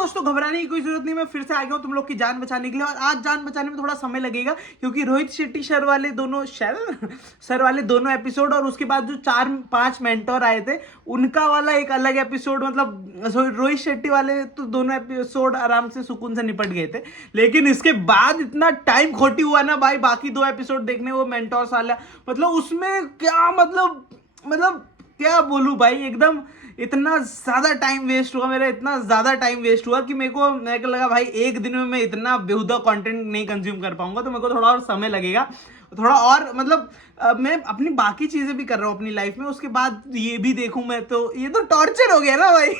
दोस्तों घबराने की कोई जरूरत नहीं, मैं फिर से आ गया हूँ तुम लोग की जान बचाने के लिए। और आज जान बचाने में थोड़ा समय लगेगा क्योंकि रोहित शेट्टी सर वाले दोनों एपिसोड और उसके बाद जो 4-5 मेंटोर आए थे उनका वाला एक अलग एपिसोड, मतलब रोहित शेट्टी वाले तो दोनों एपिसोड आराम से सुकून से निपट गए थे, लेकिन इसके बाद इतना टाइम खोटी हुआ ना भाई बाकी 2 एपिसोड देखने, वो मेंटोर्स वाला, मतलब उसमें क्या मतलब क्या बोलूं भाई, एकदम इतना ज्यादा टाइम वेस्ट हुआ मेरा, इतना ज्यादा टाइम वेस्ट हुआ कि मेरे को लगा भाई एक दिन में मैं इतना बेहुदा कंटेंट नहीं कंज्यूम कर पाऊंगा, तो मेरे को थोड़ा और समय लगेगा, थोड़ा और मतलब मैं अपनी बाकी चीजें भी कर रहा हूँ अपनी लाइफ में, उसके बाद ये भी देखूं मैं, तो ये तो टॉर्चर हो गया ना भाई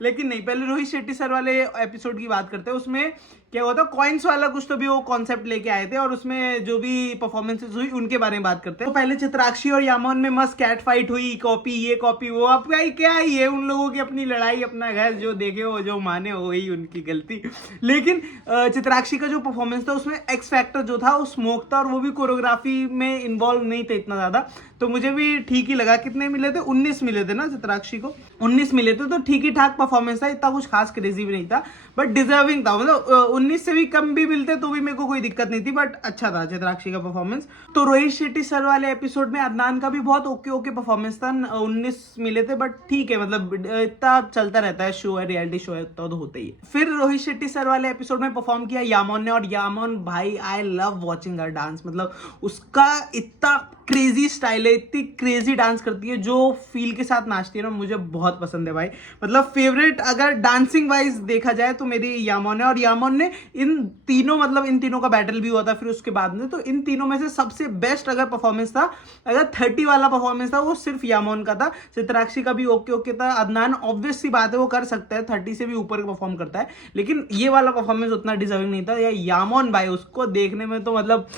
लेकिन नहीं, पहले रोहित शेट्टी सर वाले एपिसोड की बात करते हैं। उसमें क्या हुआ था, कॉइन्स वाला कुछ तो भी वो कॉन्सेप्ट लेके आए थे और उसमें जो भी परफॉर्मेंसेस हुई उनके बारे में बात करते हैं। तो पहले चित्राक्षी और यामोन में मस्त कैट फाइट हुई, कॉपी ये कॉपी वो, अब क्या ये उन लोगों की अपनी लड़ाई, अपना घर, जो देखे हो जो माने हो वही उनकी गलती। लेकिन चित्राक्षी का जो परफॉर्मेंस था उसमें एक्स फैक्टर जो था वो स्मोक था, और वो भी कोरियोग्राफी में इन्वॉल्व नहीं थे इतना ज्यादा, तो मुझे भी ठीक ही लगा। कितने मिले थे, 19 मिले थे ना चित्राक्षी को, 19 मिले थे, तो ठीक ही ठाक परफॉर्मेंस था, इतना कुछ खास क्रेजी भी नहीं था, बट डिजर्विंग था, मतलब 19 से भी कम भी मिलते तो भी मेरे को कोई दिक्कत नहीं थी, बट अच्छा था चित्राक्षी का परफॉर्मेंस। तो रोहित शेट्टी सर वाले एपिसोड में अदनान का भी बहुत ओके परफॉर्मेंस था, 19 मिले थे, बट ठीक है, मतलब इतना चलता रहता है, शो है, रियलिटी शो है, तो होता ही है। फिर रोहित शेट्टी सर वाले एपिसोड में परफॉर्म किया यामोन ने, और यामोन भाई I love watching her dance, मतलब उसका इतना क्रेजी स्टाइल है, इतनी क्रेजी डांस करती है, जो फील के साथ नाचती है ना, मुझे बहुत पसंद है भाई, मतलब फेवरेट अगर डांसिंग वाइज देखा जाए तो मेरी यामोन है। और यामोन ने इन तीनों का बैटल भी हुआ था फिर उसके बाद में, तो इन तीनों में से सबसे बेस्ट अगर परफॉर्मेंस था, अगर 30 वाला परफॉर्मेंस था वो सिर्फ यामोन का था। चित्राक्षी का भी ओके था, अदनान ऑब्वियस सी बात है वो कर सकता है, 30 से भी ऊपर परफॉर्म करता है, लेकिन ये वाला परफॉर्मेंस उतना डिजर्विंग नहीं था। या यामोन भाई, उसको देखने में तो मतलब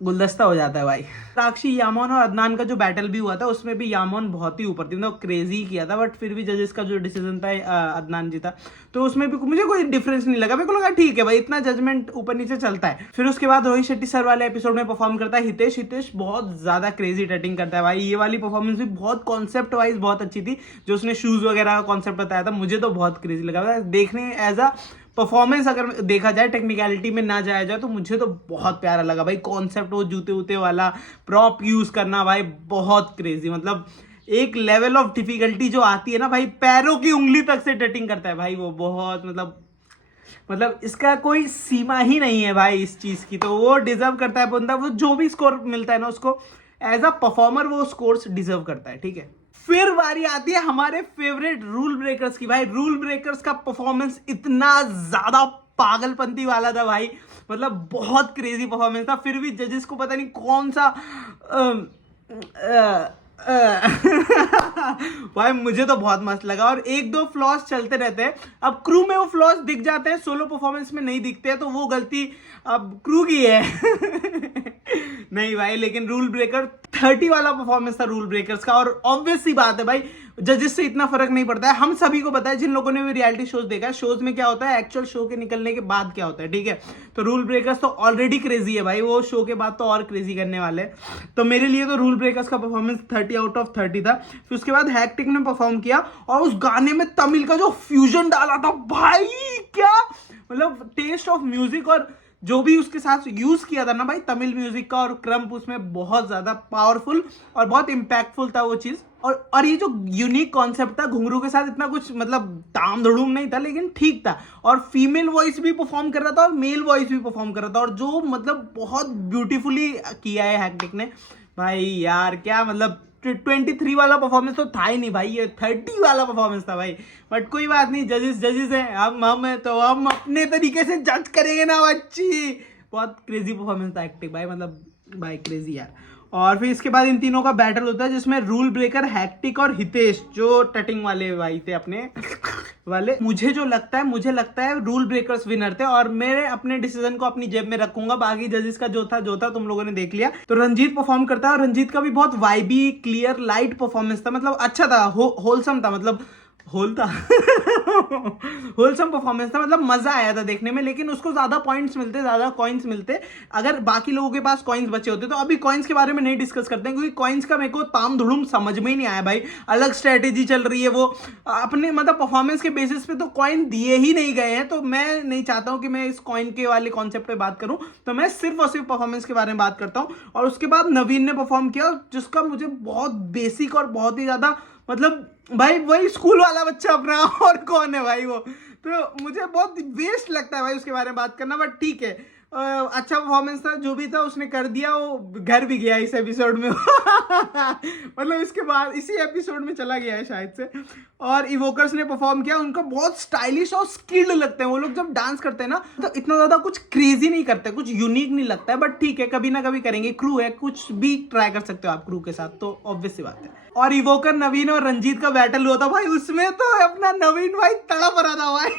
गुलदस्ता हो जाता है भाई। साक्षी, यामोन और अदनान का जो बैटल भी हुआ था उसमें भी यामोन बहुत ही ऊपर थी, मतलब क्रेजी किया था, बट फिर भी जजेस का जो डिसीजन था अदनान जीता, तो उसमें भी मुझे कोई डिफरेंस नहीं लगा, मेरे को लगा ठीक है भाई, इतना जजमेंट ऊपर नीचे चलता है। फिर उसके बाद रोहित शेट्टी सर वाले एपिसोड में परफॉर्म करता है हितेश बहुत ज्यादा क्रेजी टटिंग करता है भाई, ये वाली परफॉर्मेंस भी बहुत कॉन्सेप्ट वाइज बहुत अच्छी थी, जो उसने शूज वगैरह का कॉन्सेप्ट बताया था, मुझे तो बहुत क्रेजी लगा था देखने। एज अ परफॉर्मेंस अगर देखा जाए, टेक्निकलिटी में ना जाया जाए, तो मुझे तो बहुत प्यारा लगा भाई कॉन्सेप्ट, वो जूते वूते वाला प्रॉप यूज करना भाई बहुत क्रेजी, मतलब एक लेवल ऑफ डिफिकल्टी जो आती है ना भाई, पैरों की उंगली तक से टटिंग करता है भाई वो, बहुत मतलब इसका कोई सीमा ही नहीं है भाई इस चीज की, तो वो डिजर्व करता है बंदा, वो जो भी स्कोर मिलता है ना उसको एज अ परफॉर्मर वो स्कोर्स डिजर्व करता है, ठीक है। फिर बारी आती है हमारे फेवरेट रूल ब्रेकर्स की भाई, रूल ब्रेकर्स का परफॉर्मेंस इतना ज्यादा पागलपंती वाला था भाई, मतलब बहुत क्रेजी परफॉर्मेंस था, फिर भी जजेस को पता नहीं कौन सा भाई मुझे तो बहुत मस्त लगा, और 1-2 फ्लॉस चलते रहते हैं, अब क्रू में वो फ्लॉस दिख जाते हैं, सोलो परफॉर्मेंस में नहीं दिखते हैं, तो वो गलती अब क्रू की है नहीं भाई, लेकिन रूल ब्रेकर 30 वाला परफॉर्मेंस था रूल ब्रेकर्स का, और ऑब्वियस सी बात है भाई जजेस से इतना फर्क नहीं पड़ता है, हम सभी को पता है, जिन लोगों ने भी रियलिटी शोज देखा है, शोज में क्या होता है, एक्चुअल शो के निकलने के बाद क्या होता है, ठीक है। तो रूल ब्रेकर्स तो ऑलरेडी क्रेजी है भाई, वो शो के बाद तो और क्रेजी करने वाले हैं, तो मेरे लिए तो रूल ब्रेकर्स का परफॉर्मेंस 30 आउट ऑफ 30 था। फिर उसके बाद हैक्टिक ने परफॉर्म किया, और उस गाने में तमिल का जो फ्यूजन डाला था भाई, क्या मतलब टेस्ट ऑफ म्यूजिक, और जो भी उसके साथ यूज किया था ना भाई तमिल म्यूजिक का, और क्रम्प उसमें बहुत ज्यादा पावरफुल और बहुत इंपैक्टफुल था वो चीज, और ये जो यूनिक कॉन्सेप्ट था, घुंघरू के साथ इतना कुछ मतलब दाम धड़ूम नहीं था, लेकिन ठीक था, और फीमेल वॉइस भी परफॉर्म कर रहा था और मेल वॉइस भी परफॉर्म कर रहा था, और जो मतलब बहुत ब्यूटीफुली किया है हैक्टिक ने भाई, यार क्या मतलब 23 वाला परफॉर्मेंस तो था ही नहीं भाई, ये 30 वाला परफॉर्मेंस था भाई, बट कोई बात नहीं, जजेस हैं, हम हैं, तो हम अपने तरीके से जज करेंगे ना बच्ची। बहुत क्रेजी परफॉर्मेंस था एक्टिव भाई, मतलब भाई क्रेजी यार। और फिर इसके बाद इन तीनों का बैटल होता है, जिसमें रूल ब्रेकर, हैक्टिक और हितेश, जो टटिंग वाले भाई थे अपने वाले, मुझे लगता है रूल ब्रेकर्स विनर थे, और मेरे अपने डिसीजन को अपनी जेब में रखूंगा, बाकी जजेस का जो था तुम लोगों ने देख लिया। तो रंजीत परफॉर्म करता है, और रंजीत का भी बहुत वाइबी, क्लियर, लाइट परफॉर्मेंस था, मतलब अच्छा था, होलसम था, मतलब होल था होलसम परफॉर्मेंस था, मतलब मजा आया था देखने में। लेकिन उसको ज्यादा पॉइंट्स मिलते, ज्यादा कॉइन्स मिलते अगर बाकी लोगों के पास कॉइन्स बचे होते। तो अभी कॉइन्स के बारे में नहीं डिस्कस करते हैं, क्योंकि कॉइन्स का मेरे को ताम धुड़ुम समझ में ही नहीं आया भाई। अलग स्ट्रेटेजी चल रही है, वो अपने मतलब परफॉर्मेंस के बेसिस पे तो कॉइन दिए ही नहीं गए हैं। तो मैं नहीं चाहता हूं कि मैं इस कॉइन के वाले कॉन्सेप्ट पे बात करूं, तो मैं सिर्फ और सिर्फ परफॉर्मेंस के बारे में बात करता हूं। और उसके बाद नवीन ने परफॉर्म किया, जिसका मुझे बहुत बेसिक और बहुत ही ज्यादा मतलब भाई वही स्कूल वाला बच्चा अपना, और कौन है भाई वो। तो मुझे बहुत वेस्ट लगता है भाई उसके बारे में बात करना, बट ठीक है। अच्छा परफॉर्मेंस था, जो भी था उसने कर दिया। वो घर भी गया इस एपिसोड में मतलब इसके बाद इसी एपिसोड में चला गया है शायद से। और इवोकर्स ने परफॉर्म किया, उनका बहुत स्टाइलिश और स्किल्ड लगते हैं वो लोग। जब डांस करते हैं ना तो इतना ज्यादा कुछ क्रेजी नहीं करते, कुछ यूनिक नहीं लगता है, बट ठीक है कभी ना कभी करेंगे, क्रू है, कुछ भी ट्राई कर सकते हो आप क्रू के साथ, तो ऑब्वियस सी बात है। और इवोकर नवीन और रंजीत का बैटल हुआ था भाई, उसमें तो अपना नवीन भाई तड़प रहा था भाई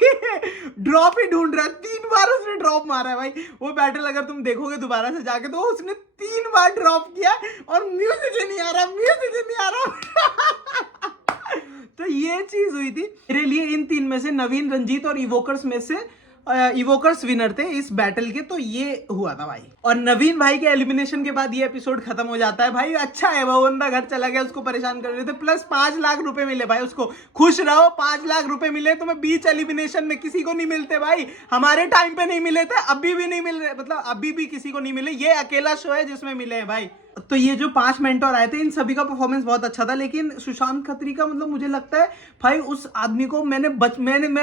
ड्रॉप ही ढूंढ रहा है, 3 बार उसने ड्रॉप मारा है भाई। वो बैटल अगर तुम देखोगे दोबारा से जाके तो उसने 3 बार ड्रॉप किया और म्यूजिक ही नहीं आ रहा, म्यूजिक ही नहीं आ रहा तो ये चीज हुई थी मेरे लिए। इन 3 में से नवीन, रंजीत और इवोकर्स में से इवोकर्स विनर थे इस बैटल के, तो ये हुआ था भाई। और नवीन भाई के एलिमिनेशन के बाद ये एपिसोड खत्म हो जाता है भाई। अच्छा है वो बंदा घर चला गया, उसको परेशान कर रहे थे, प्लस 5 लाख रुपए मिले भाई उसको। खुश रहो, 5 लाख रुपए मिले तुम्हें बीच एलिमिनेशन में, किसी को नहीं मिलते भाई। हमारे टाइम पे नहीं मिले थे, अभी भी नहीं मिल रहे, मतलब अभी भी किसी को नहीं मिले। ये अकेला शो है जिसमें मिले हैं भाई। तो ये जो 5 मेंटोर आए थे, इन सभी का परफॉर्मेंस बहुत अच्छा था। लेकिन सुशांत खत्री का मतलब मुझे लगता है भाई, उस आदमी को मैं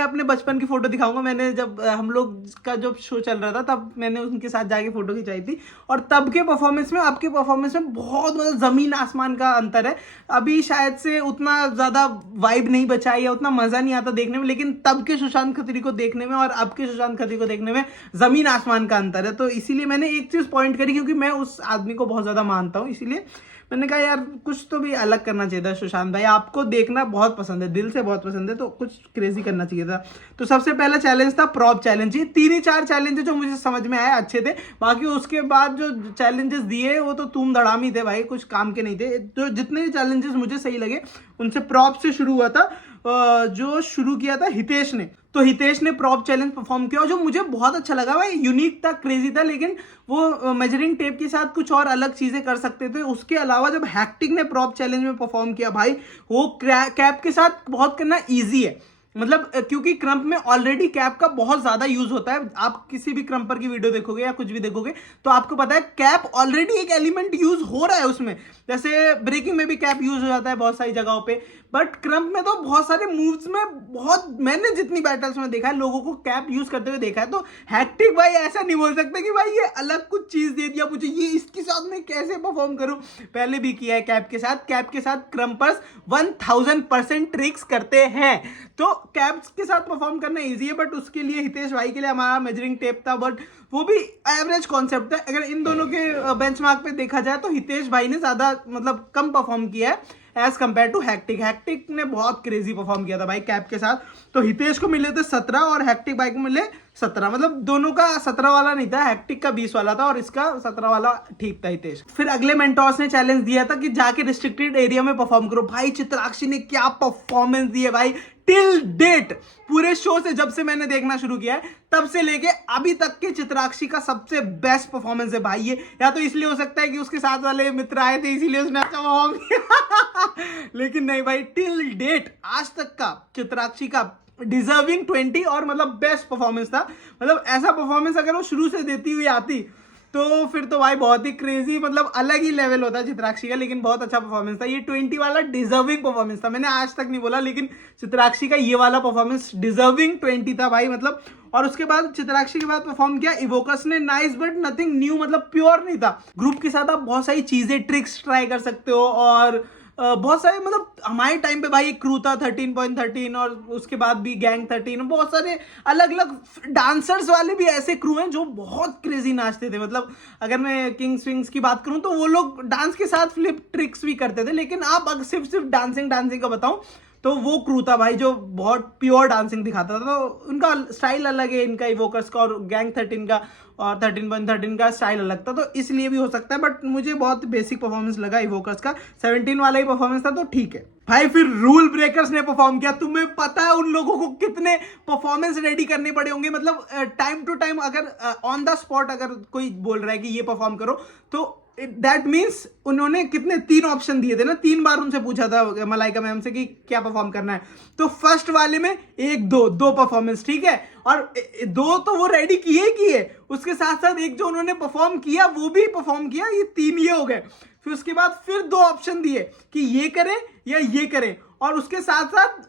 अपने बचपन की फोटो दिखाऊंगा। मैंने जब हम लोग का जब शो चल रहा था तब मैंने उनके साथ जाके फोटो खिंचाई थी, और तब के परफॉर्मेंस में अब के परफॉर्मेंस में बहुत मतलब जमीन आसमान का अंतर है। अभी शायद से उतना ज्यादा वाइब नहीं बचा है या उतना मजा नहीं आता देखने में, लेकिन तब के सुशांत खत्री को देखने में और अब के सुशांत खत्री को देखने में जमीन आसमान का अंतर है। तो इसीलिए मैंने एक चीज पॉइंट करी, क्योंकि मैं उस आदमी को बहुत ज्यादा मानता हूं, इसीलिए मैंने कहा यार कुछ तो भी अलग करना चाहिए था। सुशांत भाई आपको देखना बहुत पसंद है, दिल से बहुत पसंद है, तो कुछ क्रेजी करना चाहिए था। तो सबसे पहला चैलेंज था प्रॉप चैलेंज। ये 3 ही 4 चैलेंजेस जो मुझे समझ में आए अच्छे थे, बाकी उसके बाद जो चैलेंजेस दिए वो तो तुम धड़ाम ही थे भाई, कुछ काम के नहीं थे। तो जितने चैलेंजेस मुझे सही लगे उनसे प्रॉप से शुरू हुआ था। जो शुरू किया था हितेश ने, तो हितेश ने प्रॉप चैलेंज परफॉर्म किया, जो मुझे बहुत अच्छा लगा भाई। यूनिक था, क्रेजी था, लेकिन वो मेजरिंग टेप के साथ कुछ और अलग चीजें कर सकते थे। उसके अलावा जब हैक्टिक ने प्रॉप चैलेंज में परफॉर्म किया भाई, वो कैप के साथ बहुत करना ईजी है, मतलब क्योंकि क्रम्प में ऑलरेडी कैप का बहुत ज्यादा यूज होता है। आप किसी भी क्रम्पर की वीडियो देखोगे या कुछ भी देखोगे तो आपको पता है कैप ऑलरेडी एक एलिमेंट यूज हो रहा है उसमें। जैसे ब्रेकिंग में भी कैप यूज हो जाता है बहुत सारी जगहों पे, बट क्रम्प में तो बहुत सारे मूव्स में बहुत, मैंने जितनी बैटल्स में देखा है लोगों को कैप यूज करते हुए देखा है। तो हैक्टिक भाई ऐसा नहीं बोल सकते कि भाई ये अलग कुछ चीज दे दिया मुझे, ये इसके साथ मैं कैसे परफॉर्म करूं। पहले भी किया है कैप के साथ क्रम्पर्स 1000% ट्रिक्स करते हैं, तो कैप्स के साथ परफॉर्म करना इजी है। बट उसके लिए हितेश भाई के लिए हमारा मेजरिंग टेप था, बट वो भी एवरेज कॉन्सेप्ट है। अगर इन दोनों के बेंचमार्क पे देखा जाए तो हितेश भाई ने ज्यादा मतलब कम परफॉर्म किया है as compared to hectic. Hectic ने बहुत क्रेजी परफॉर्म किया था भाई कैप के साथ। तो हितेश को मिले थे 17 और हैक्टिक भाई को मिले 17, मतलब दोनों का 17 वाला नहीं था, हैक्टिक का 20 वाला था और इसका 17 वाला ठीक था हितेश। फिर अगले मेंटोर्स ने चैलेंज दिया था कि जाके रिस्ट्रिक्टेड एरिया में परफॉर्म करो। भाई चित्राक्षी ने क्या परफॉर्मेंस दी है भाई, टिल डेट पूरे शो से जब से मैंने देखना शुरू किया है तब से लेके अभी तक के चित्राक्षी का सबसे बेस्ट परफॉर्मेंस है भाई ये। या तो इसलिए हो सकता है कि उसके साथ वाले मित्र आए थे इसीलिए उसने अच्छा परफॉर्म किया लेकिन नहीं भाई, टिल डेट आज तक का चित्राक्षी का डिजर्विंग 20 और मतलब बेस्ट परफॉर्मेंस था। मतलब ऐसा परफॉर्मेंस अगर वो शुरू से देती हुई आती तो फिर तो भाई बहुत ही क्रेजी, मतलब अलग ही लेवल होता चित्राक्षी का। लेकिन बहुत अच्छा परफॉर्मेंस था, ये 20 वाला डिजर्विंग परफॉर्मेंस था। मैंने आज तक नहीं बोला, लेकिन चित्राक्षी का ये वाला परफॉर्मेंस डिजर्विंग 20 था भाई मतलब। और उसके बाद चित्राक्षी के बाद परफॉर्म किया इवोकस ने, नाइस बट नथिंग न्यू, मतलब प्योर नहीं था। ग्रुप के साथ आप बहुत सारी चीजें ट्रिक्स ट्राई कर सकते हो और बहुत सारे, मतलब हमारे टाइम पे भाई क्रू था 13.13 और उसके बाद भी गैंग 13, बहुत सारे अलग अलग डांसर्स वाले भी ऐसे क्रू हैं जो बहुत क्रेजी नाचते थे। मतलब अगर मैं किंग्स विंग्स की बात करूं तो वो लोग डांस के साथ फ्लिप ट्रिक्स भी करते थे। लेकिन आप अगर सिर्फ डांसिंग का बताऊं तो वो क्रू था भाई जो बहुत प्योर डांसिंग दिखाता था। तो उनका स्टाइल अलग है, इनका इवोकर्स का और गैंग 13 का और 13.13 का स्टाइल अलग था, तो इसलिए भी हो सकता है। बट मुझे बहुत बेसिक परफॉर्मेंस लगा इवोकर्स का, 17 वाला ही परफॉर्मेंस था तो ठीक है। भाई फिर रूल ब्रेकर्स ने परफॉर्म किया। तुम्हें पता है उन लोगों को कितने परफॉर्मेंस रेडी करने पड़े होंगे, मतलब टाइम टू टाइम, अगर ऑन द स्पॉट अगर कोई बोल रहा है कि ये परफॉर्म करो तो दैट मीन्स उन्होंने कितने 3 ऑप्शन दिए थे ना, 3 बार उनसे पूछा था मलाइका मैम से कि क्या परफॉर्म करना है। तो फर्स्ट वाले में 1 2 परफॉर्मेंस, ठीक है, और 2 तो वो रेडी किए, उसके साथ साथ एक जो उन्होंने परफॉर्म किया वो भी परफॉर्म किया, ये 3 ये हो गए। फिर उसके बाद फिर 2 ऑप्शन दिए कि ये करें या ये करें, और उसके साथ साथ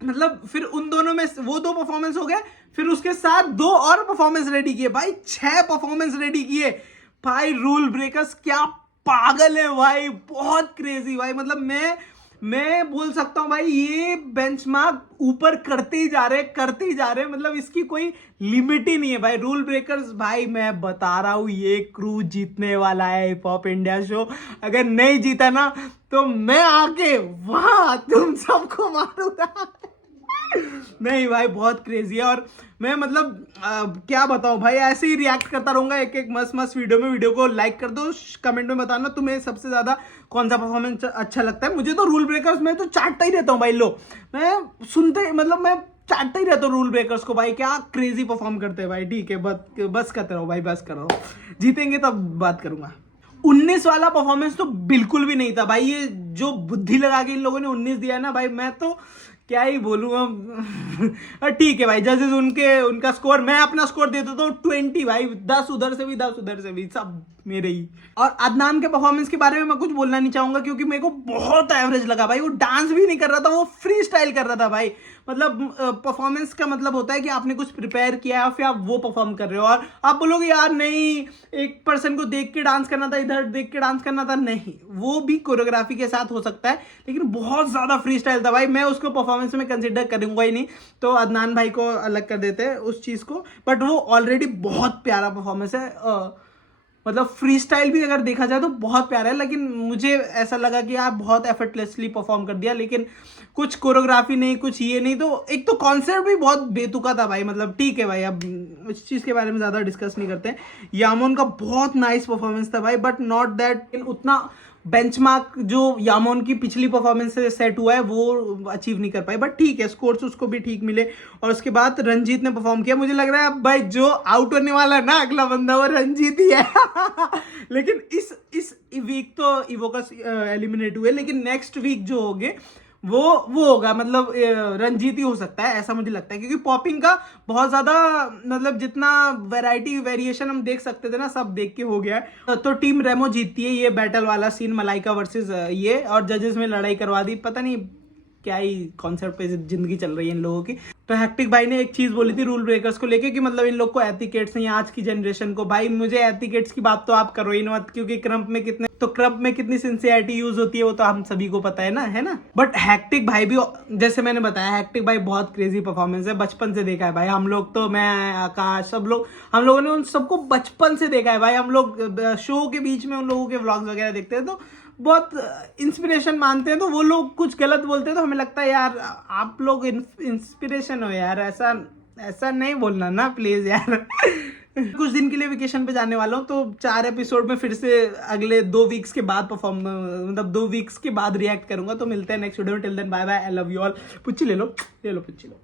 मतलब फिर उन दोनों में वो 2 परफॉर्मेंस हो गए, फिर उसके साथ 2 और परफॉर्मेंस रेडी किए। भाई 6 परफॉर्मेंस रेडी किए। भाई रूल ब्रेकर्स क्या पागल है भाई, बहुत क्रेजी भाई। मतलब मैं बोल सकता हूं भाई ये बेंचमार्क ऊपर करते ही जा रहे, मतलब इसकी कोई लिमिट ही नहीं है भाई। रूल ब्रेकर्स भाई मैं बता रहा हूं ये क्रू जीतने वाला है हिप हॉप इंडिया शो। अगर नहीं जीता ना तो मैं आके वहां तुम सबको मारूंगा। नहीं भाई बहुत क्रेजी है, और मैं मतलब क्या बताऊं भाई, ऐसे ही रिएक्ट करता रहूंगा एक मस्त वीडियो को लाइक कर दो, कमेंट में बताना तुम्हें सबसे ज्यादा कौन सा परफॉर्मेंस अच्छा लगता है। मुझे तो रूल ब्रेकर्स में तो चाटता ही रहता हूँ भाई, लो मैं सुनते मतलब मैं चाटता ही रहता हूँ रूल ब्रेकर्स को भाई, क्या क्रेजी परफॉर्म करते हैं भाई। ठीक है बस करते रहो भाई, बस कर रहा हूँ, जीतेंगे तब बात करूंगा। 19 वाला परफॉर्मेंस तो बिल्कुल भी नहीं था भाई, ये जो बुद्धि लगा के इन लोगों ने 19 दिया है ना भाई, मैं तो क्या ही बोलूँ अब। ठीक है भाई, जजेस उनका स्कोर, मैं अपना स्कोर दे देता हूँ 20 भाई, 10 उधर से भी 10 उधर से भी, सब मेरे ही। और अदनान के परफॉर्मेंस के बारे में मैं कुछ बोलना नहीं चाहूंगा क्योंकि मेरे को बहुत एवरेज लगा भाई। वो डांस भी नहीं कर रहा था, वो फ्री स्टाइल कर रहा था भाई। मतलब परफॉर्मेंस का मतलब होता है कि आपने कुछ प्रिपेयर किया है फिर आप वो परफॉर्म कर रहे हो, और आप बोलोगे यार नहीं एक पर्सन को देख के डांस करना था, इधर देख के डांस करना था, नहीं, वो भी कोरियोग्राफी के साथ हो सकता है, लेकिन बहुत ज्यादा फ्री स्टाइल था भाई। मैं उसको परफॉर्मेंस में कंसिडर करूंगा ही नहीं, तो अदनान भाई को अलग कर देते हैं उस चीज को। बट वो ऑलरेडी बहुत प्यारा परफॉर्मेंस है, मतलब फ्री स्टाइल भी अगर देखा जाए तो बहुत प्यारा है, लेकिन मुझे ऐसा लगा कि आप बहुत एफर्टलेसली परफॉर्म कर दिया, लेकिन कुछ कोरियोग्राफी नहीं, कुछ ये नहीं, तो एक तो कॉन्सेप्ट भी बहुत बेतुका था भाई। मतलब ठीक है भाई, अब इस चीज के बारे में ज्यादा डिस्कस नहीं करते हैं। यामोन का बहुत नाइस परफॉर्मेंस था भाई, बट नॉट दैट उतना बेंचमार्क जो यामोन की पिछली परफॉर्मेंस से सेट हुआ है वो अचीव नहीं कर पाई, बट ठीक है स्कोर्स उसको भी ठीक मिले। और उसके बाद रंजीत ने परफॉर्म किया, मुझे लग रहा है अब भाई जो आउट होने वाला है ना अगला बंदा वो रंजीत ही है। लेकिन इस वीक तो इवोकस एलिमिनेट हुए, लेकिन नेक्स्ट वीक जो होगे वो होगा, मतलब रंजीत ही हो सकता है ऐसा मुझे लगता है, क्योंकि पॉपिंग का बहुत ज्यादा मतलब जितना वैरायटी वेरिएशन हम देख सकते थे ना सब देख के हो गया है। तो टीम रेमो जीतती है ये बैटल वाला सीन, मलाइका वर्सेस ये, और जजेस में लड़ाई करवा दी। पता नहीं क्या ही कॉन्सेप्ट पे जिंदगी चल रही है इन लोगों की। तो हैक्टिक भाई ने एक चीज बोली थी रूल ब्रेकर्स को लेके कि मतलब इन लोग को एथिकेट्स नहीं, आज की जनरेशन को। भाई मुझे एथिकेट्स की बात तो आप करो ही मत, क्योंकि क्रम्प में कितनी सिंसियरिटी यूज होती है वो तो हम सभी को पता है ना। बट हैक्टिक भाई भी, जैसे मैंने बताया, हैक्टिक भाई बहुत क्रेजी परफॉर्मेंस है, बचपन से देखा है भाई हम लोग, तो मैं आकाश सब लोग, हम लोगों ने उन सबको बचपन से देखा है भाई। हम लोग शो के बीच में उन लोगों के व्लॉग्स वगैरह देखते हैं तो बहुत इंस्पिरेशन मानते हैं, तो वो लोग कुछ गलत बोलते हैं तो हमें लगता है यार आप लोग इंस्पिरेशन हो यार, ऐसा नहीं बोलना ना प्लीज यार। कुछ दिन के लिए वेकेशन पे जाने वाला हूँ, तो 4 एपिसोड में फिर से अगले 2 वीक्स के बाद मतलब 2 वीक्स के बाद रिएक्ट करूंगा। तो मिलते हैं नेक्स्ट वीडियो में, till then bye bye, I love you all. पुच्ची ले लो पुच्ची लो।